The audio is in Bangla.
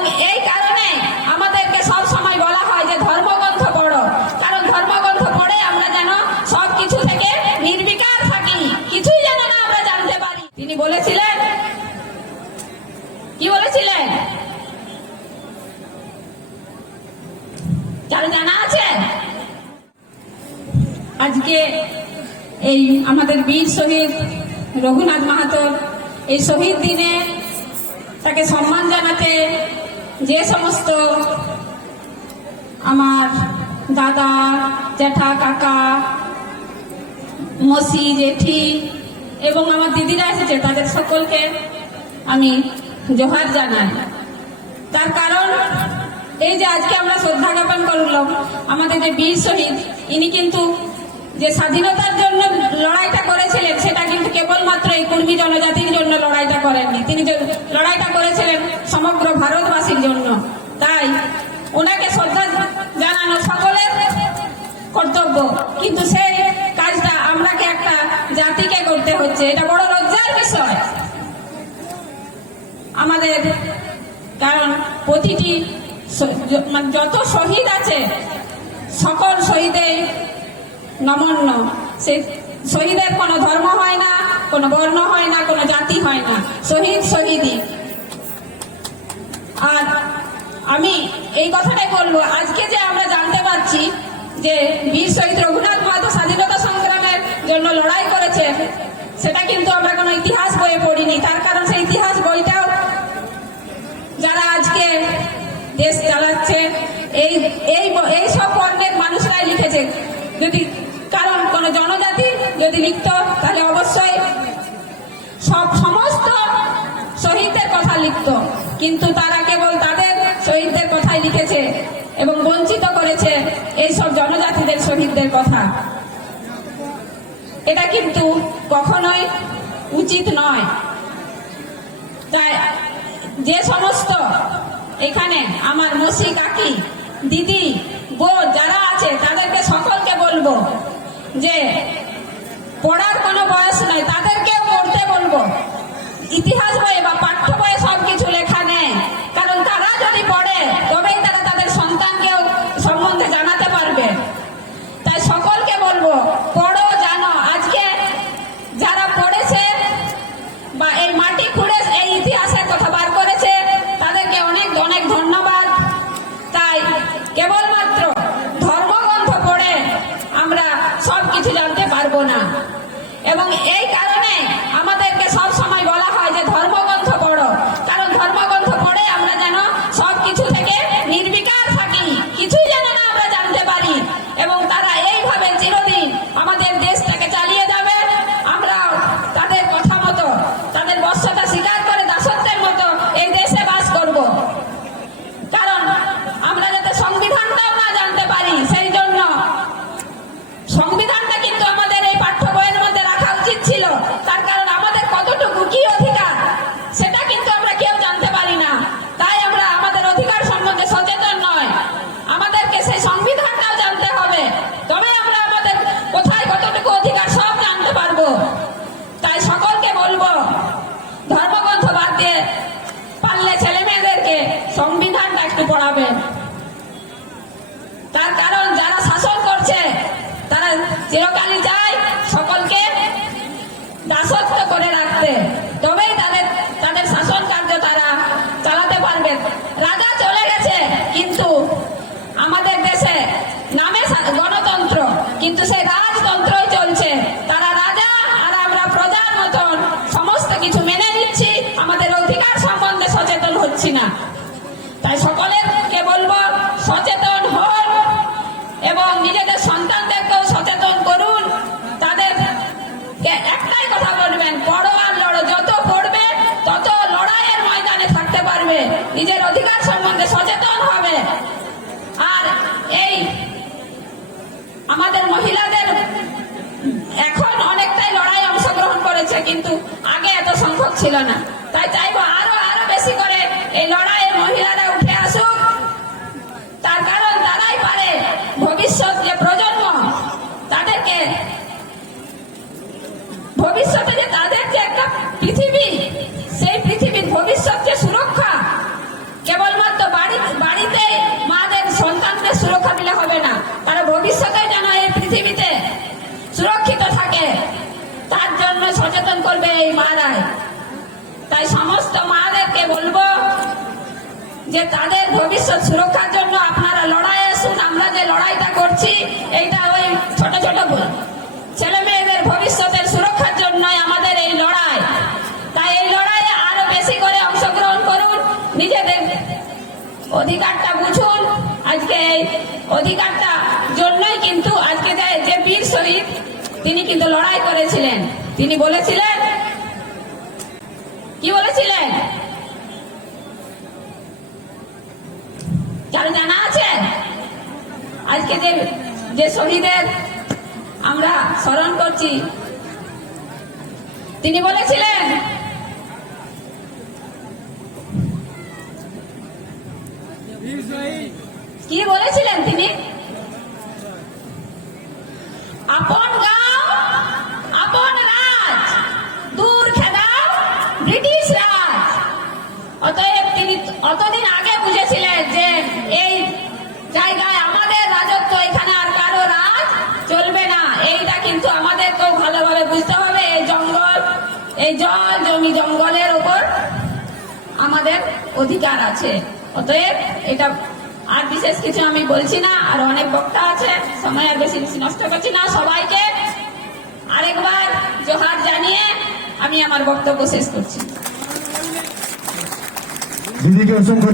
এবং এই কারণে আমাদেরকে সব সময় বলা হয় যে ধর্মগ্রন্থ পড়ো, কারণ ধর্মগ্রন্থ পড়ে আমরা যেন সব কিছু থেকে নির্বিকার থাকি, কিছুই যেন না আমরা জানতে পারি। তিনি বলেছিলেন, কি বলেছিলেন যারা জানা আছে? আজকে এই আমাদের বীর শহীদ রঘুনাথ মাহাতোর এই শহীদ দিনে তাকে সম্মান জানাতে যে সমস্ত আমার দাদা, জ্যাঠা, কাকা, মসি, জেঠি এবং আমার দিদিরা এসেছে, তাদের সকলকে আমি জোহার জানাই। তার কারণ এই যে আজকে আমরা শ্রদ্ধা জ্ঞাপন করলাম আমাদের যে বীর শহীদ, ইনি কিন্তু যে স্বাধীনতার জন্য লড়াইটা করেছিলেন সেটা কিন্তু কেবলমাত্র এই কুর্মী জনজাতির জন্য লড়াইটা করেননি, তিনি যে লড়াইটা করেছিলেন সমগ্র ভারতবাসীর জন্য। তাই ওনাকে শ্রদ্ধা জানানো সকলের কর্তব্য, কিন্তু সেই কাজটা আমরাকে একটা জাতিকে করতে হচ্ছে, এটা বড় লজ্জার বিষয় আমাদের। কারণ প্রতিটি যত শহীদ আছে সকল শহীদের নমন্য, সে শহীদের কোনো ধর্ম হয় না, কোনো বর্ণ হয় না, কোনো জাতি হয় না, শহীদ শহীদই। আর আমি এই কথাটাই বলবো, আজকে যে আমরা জানতে পারছি যে বীর শহীদ রঘুনাথ মাহাতো স্বাধীনতা সংগ্রামের জন্য লড়াই করেছে, সেটা কিন্তু আমরা কোনো ইতিহাস বইয়ে পড়িনি। তার কারণ সেই ইতিহাস বইটাও যারা আজকে দেশ চালাচ্ছে এই সব বর্ণের মানুষরাই লিখেছে। যদি কারণ কোন জনজাতি যদি লিখত তাহলে অবশ্যই সমস্ত শহীদদের কথা লিখত, কিন্তু তারা কেবল তাদের শহীদদের কথাই লিখেছে এবং বঞ্চিত করেছে এইসব জনজাতিদের শহীদদের কথা। এটা কিন্তু কখনোই উচিত নয়। তাই যে সমস্ত এখানে আমার মসি, কাকি, দিদি, বোন যারা আছে তাদেরকে সকলকে বলবো যে পড়ার কোনো বয়স নয়, তাদেরকেও পড়তে বলবো। ইতিহাস বইয়ে বা পাঠ্য বইয়ে সবকিছু লেখা নেই, কারণ তারা যদি পড়ে তবেই তারা তাদের সন্তানকেও সম্বন্ধে জানাতে পারবে। তাই সকলকে বলবো পড়ো, জানো। আজকে যারা পড়েছে বা এই মাটি খুঁড়ে এই ইতিহাসের কথা বার করেছে তাদেরকে অনেক অনেক ধন্যবাদ। তাই কেবলমাত্র ধর্মগ্রন্থ পড়ে আমরা সবকিছু জানতে পারবো না, এবং এই কারণে আমাদেরকে সব সময় বলা হয় যে ধর্মগ্রন্থ পড়ো, কারণ ধর্মগ্রন্থ পড়ে আমরা যেন সবকিছু থেকে নির্বিকার থাকি, কিছুই যেন না আমরা জানতে পারি, এবং তারা এইভাবে চিরদিন আমাদের দেশটাকে চালিয়ে যাবে। আমরা তাদের কথা মতো, তাদের বর্ষটা স্বীকার করে দাসত্বের মতো এই দেশে বাস করব। কারণ আমরা যাতে সংবিধানটাও না জানতে পারি, সেই জন্য সংবিধানটা কিন্তু আমাদের এই পাঠ্য বইয়ের মধ্যে রাখা উচিত ছিল। তার কারণ আমাদের কতটুকু কি অধিকার সেটা কিন্তু আমরা কেউ জানতে পারি না। তাই আমরা আমাদের অধিকার সম্বন্ধে সচেতন নয়, আমাদেরকে সেই সংবিধানটাও জানতে হবে, তবে আমরা আমাদের কোথায় কতটুকু অধিকার সব জানতে পারবো। তাই সকলকে বলবো ধর্মগ্রন্থ বাদ দিয়ে পারলে ছেলে মেয়েদেরকে সংবিধানটা একটু পড়াবেন। তার কারণ যারা শাসন করছে তারা চিরকালই চায় সকলকে দাসত্ব করে রাখতে, তবেই তাদের শাসন কার্য তারা চালাতে পারবে। রাজা চলে গেছে, কিন্তু আমাদের দেশে নামে গণতন্ত্র, কিন্তু সেই রাজতন্ত্রই চলছে। তারা রাজা আর আমরা প্রজার মতন সমস্ত কিছু মেনে নিচ্ছি, আমাদের অধিকার সম্বন্ধে সচেতন হচ্ছি না। তাই সকলেরকে বলবো সচেতন হন এবং নিজেদের সন্তানদেরকেও সচেতন করুন। তাদের একটাই কথা বলবেন, পড়ো আর লড়ো। যত পড়বে তত লড়াইয়ের ময়দানে থাকতে পারবে, নিজের অধিকার সম্বন্ধে সচেতন হবে। আর এই আমাদের মহিলাদের এখন অনেকটাই লড়াই অংশগ্রহণ করেছে, কিন্তু আগে এত সংখ্যক ছিল না। তাই চাইবো আরো বেশি করে এই লড়াইয়ে মহিলারা উঠে আসুক। তার কারণ তারাই পারে ভবিষ্যৎ যে প্রজন্ম, তাদেরকে ভবিষ্যতে যে তাদের যে একটা পৃথিবী, সেই পৃথিবীর ভবিষ্যৎ যে সুরক্ষা কেবলমাত্র করবে এই মারাই। তাই সমস্ত মাদেরকে বলবো যে তাদের ভবিষ্যৎ সুরক্ষার জন্য আপনারা লড়াই আসুন। আমরা যে লড়াইটা করছি এইটা ওই ছোট ছোট ছেলে মেয়েদের ভবিষ্যতের সুরক্ষার জন্যই আমাদের এই লড়াই। তাই এই লড়াইয়ে আরো বেশি করে অংশগ্রহণ করুন, নিজেদের অধিকারটা বুঝুন। আজকে এই অধিকারটা জন্যই কিন্তু আজকে যে বীর শহীদ তিনি কিন্তু লড়াই করেছিলেন। তিনি বলেছিলেন, কি বলেছিলেন কারো জানা আছে? আজকে যে শহীদের আমরা স্মরণ করছি, তিনি বলেছিলেন কি বলেছিলেন তিনি? আপন গাঁও আপন রাজ, দূর খেদাও ব্রিটিশ রাজ। অতএব তিনি অতদিন আগে বুঝেছিলেন যে এই জায়গায় আমাদের রাজত্ব, এখানে আর কারো রাজ চলবে না। এইটা কিন্তু আমাদেরকেও ভালোভাবে বুঝতে হবে। এই জঙ্গল, এই জল জমি জঙ্গলের উপর আমাদের অধিকার আছে। অতএব এটা আর বিশেষ কিছু আমি বলছি না, আর অনেক বক্তা আছে, সময় আর বেশি নষ্ট করছি না। সবাইকে আরেকবার জোহার জানিয়ে আমি আমার বক্তব্য শেষ করছি। দিদিকে অসংখ্য